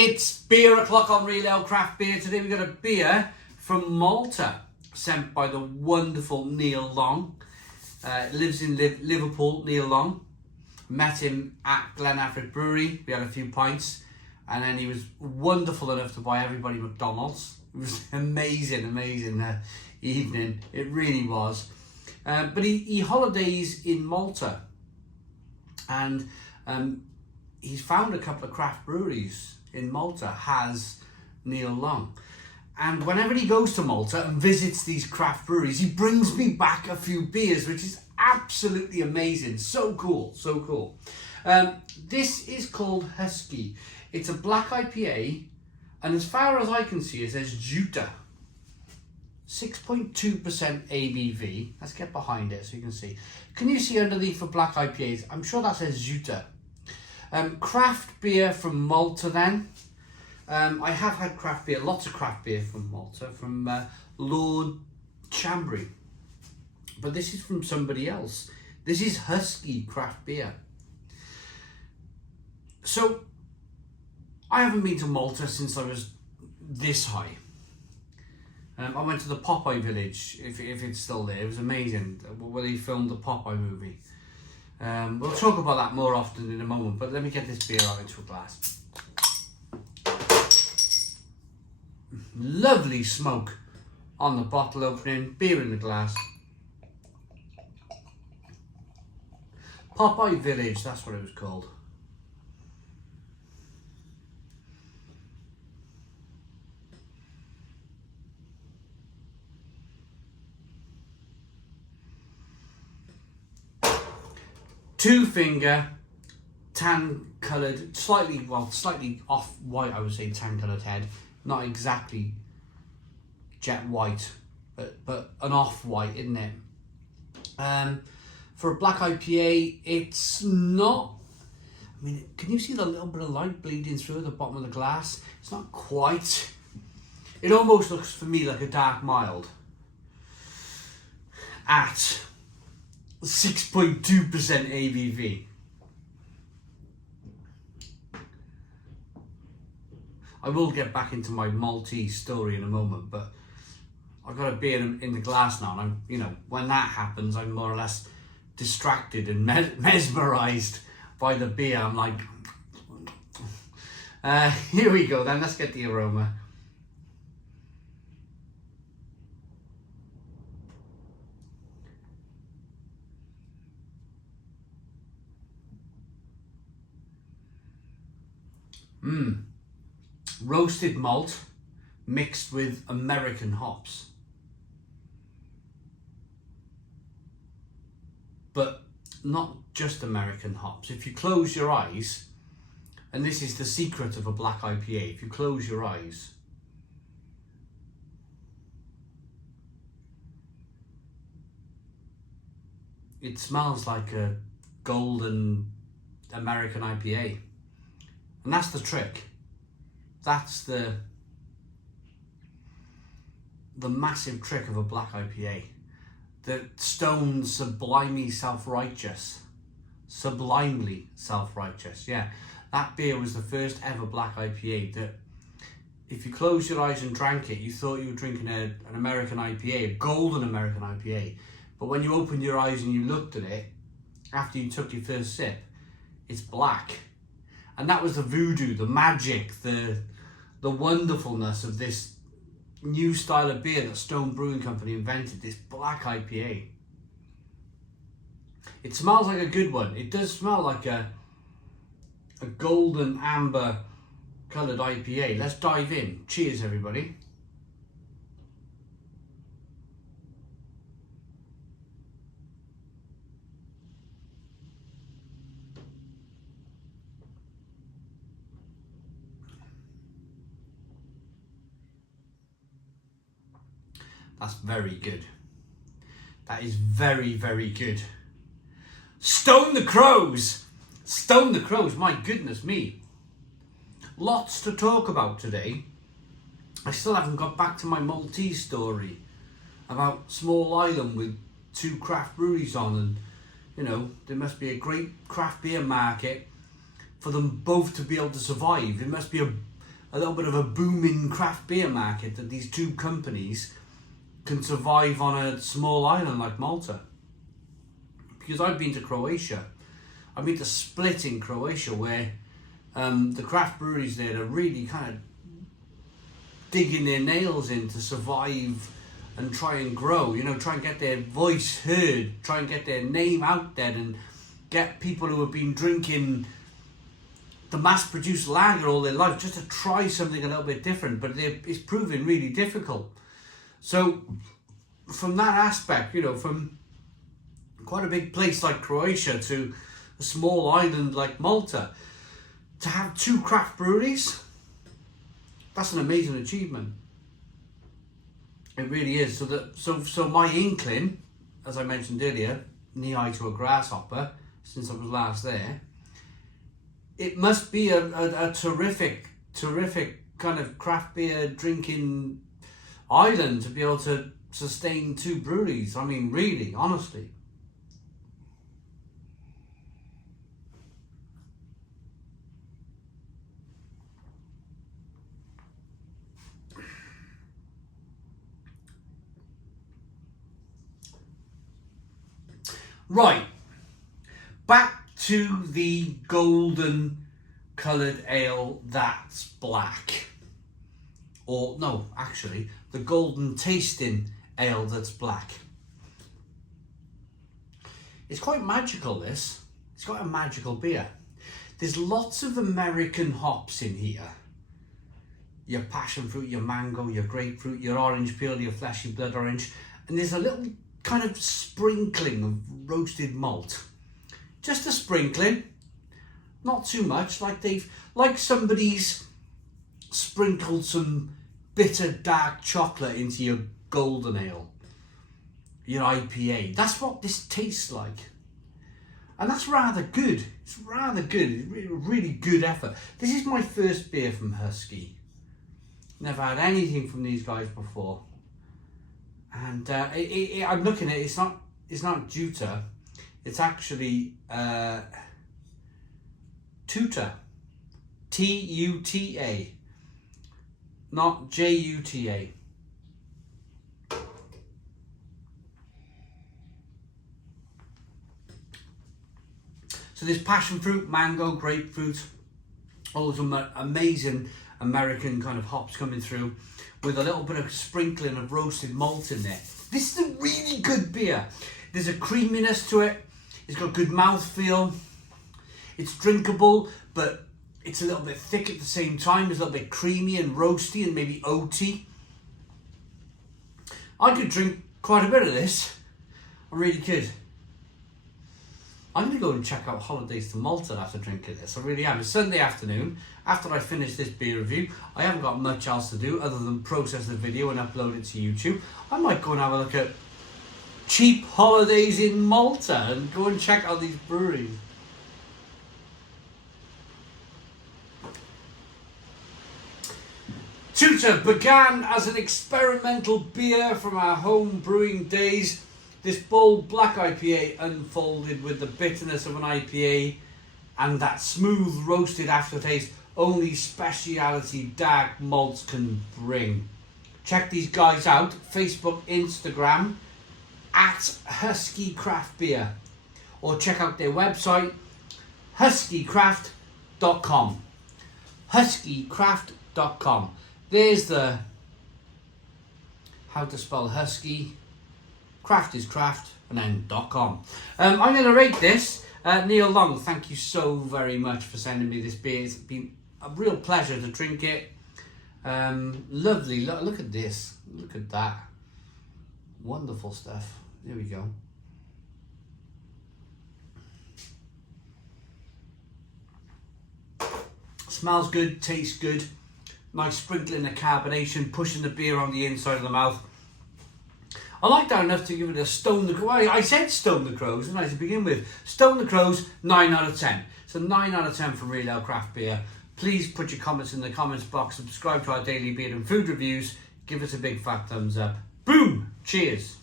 It's beer o'clock on Real Ale Craft Beer. Today we've got a beer from Malta, sent by the wonderful Neil Long. Lives in Liverpool, Neil Long. Met him at Glenafric Brewery. We had a few pints, and then he was wonderful enough to buy everybody McDonald's. It was amazing evening. It really was. But he holidays in Malta, and he's found a couple of craft breweries in Malta, has Neil Long. And whenever he goes to Malta and visits these craft breweries, he brings me back a few beers, which is absolutely amazing. So cool, so cool. This is called Huskie. It's a black IPA, and as far as I can see, it says Tuta. 6.2% ABV. Let's get behind it so you can see. Can you see underneath for black IPAs? I'm sure that says Tuta. Craft beer from Malta then. I have had craft beer, lots of craft beer from Malta, from Lord Chambry. But this is from somebody else. This is Huskie craft beer. So, I haven't been to Malta since I was this high. I went to the Popeye village, if it's still there. It was amazing, where they filmed the Popeye movie. We'll talk about that more often in a moment, but let me get this beer out into a glass. Lovely smoke on the bottle opening, beer in the glass. Popeye Village, that's what it was called. Two finger, tan coloured, slightly off white, I would say, tan coloured head. Not exactly jet white, but an off white, isn't it? For a black IPA, it's not, I mean, can you see the little bit of light bleeding through at the bottom of the glass? It's not quite. It almost looks for me like a dark mild at 6.2% ABV. I will get back into my Maltese story in a moment, but I've got a beer in the glass now, and I'm, when that happens, I'm more or less distracted and mesmerised by the beer. I'm like, here we go then, let's get the aroma. Roasted malt mixed with American hops. But not just American hops. If you close your eyes, and this is the secret of a black IPA, if you close your eyes, it smells like a golden American IPA. And that's the trick. That's the massive trick of a black IPA. The stone sublimely self-righteous. Sublimely self-righteous, yeah. That beer was the first ever black IPA that if you closed your eyes and drank it, you thought you were drinking an American IPA, a golden American IPA. But when you opened your eyes and you looked at it, after you took your first sip, it's black. And that was the voodoo, the magic, the wonderfulness of this new style of beer that Stone Brewing Company invented, this black IPA. It smells like a good one. It does smell like a golden amber coloured IPA. Let's dive in. Cheers, everybody. That's very good. That is very, very good. Stone the Crows! Stone the Crows, my goodness me. Lots to talk about today. I still haven't got back to my Maltese story about small island with 2 craft breweries on, and there must be a great craft beer market for them both to be able to survive. It must be a little bit of a booming craft beer market, that these two companies can survive on a small island like Malta. Because I've been to Croatia. I've been to Split in Croatia, where the craft breweries there are really kind of digging their nails in to survive and try and grow, you know, try and get their voice heard, try and get their name out there, and get people who have been drinking the mass-produced lager all their life just to try something a little bit different, but it's proving really difficult. So from that aspect, you know, from quite a big place like Croatia to a small island like Malta, to have two craft breweries, that's an amazing achievement. It really is. So my inkling, as I mentioned earlier, knee-high to a grasshopper, since I was last there, it must be a terrific kind of craft beer drinking island to be able to sustain two breweries. I mean, really, honestly. Right, back to the golden coloured ale that's black. Or no, actually, the golden tasting ale that's black. It's quite magical, this. It's quite a magical beer. There's lots of American hops in here. Your passion fruit, your mango, your grapefruit, your orange peel, your fleshy blood orange. And there's a little kind of sprinkling of roasted malt. Just a sprinkling, not too much, like somebody's sprinkled some bitter dark chocolate into your golden ale, your IPA. That's what this tastes like. And that's rather good. It's rather good. It's really good effort. This is my first beer from Huskie. Never had anything from these guys before. And I'm looking at it, it's not Tuta, it's actually Tuta, T-U-T-A, not J-U-T-A. So there's passion fruit, mango, grapefruit, all those amazing American kind of hops coming through, with a little bit of sprinkling of roasted malt in there. This is a really good beer. There's a creaminess to it. It's got good mouthfeel. It's drinkable, but it's a little bit thick at the same time. It's a little bit creamy and roasty and maybe oaty. I could drink quite a bit of this. I really could. I'm going to go and check out Holidays to Malta after drinking this. I really am. It's Sunday afternoon. After I finish this beer review, I haven't got much else to do other than process the video and upload it to YouTube. I might go and have a look at cheap holidays in Malta and go and check out these breweries. Tuta began as an experimental beer from our home brewing days. This bold black IPA unfolded with the bitterness of an IPA and that smooth roasted aftertaste only speciality dark malts can bring. Check these guys out, Facebook, Instagram, at Huskie Craft Beer, or check out their website, huskiecraft.com. huskiecraft.com. There's the how to spell husky. Craft is craft, and then .com. I'm going to rate this. Neil Long, thank you so very much for sending me this beer. It's been a real pleasure to drink it. Lovely. Look at this. Look at that. Wonderful stuff. There we go. Smells good, tastes good. Nice sprinkling of carbonation, pushing the beer on the inside of the mouth. I like that enough to give it a Stone the Crows. I said Stone the Crows, didn't I, to begin with? Stone the Crows, 9 out of 10. So 9 out of 10 for Real Ale Craft Beer. Please put your comments in the comments box. Subscribe to our daily beer and food reviews. Give us a big fat thumbs up. Boom! Cheers!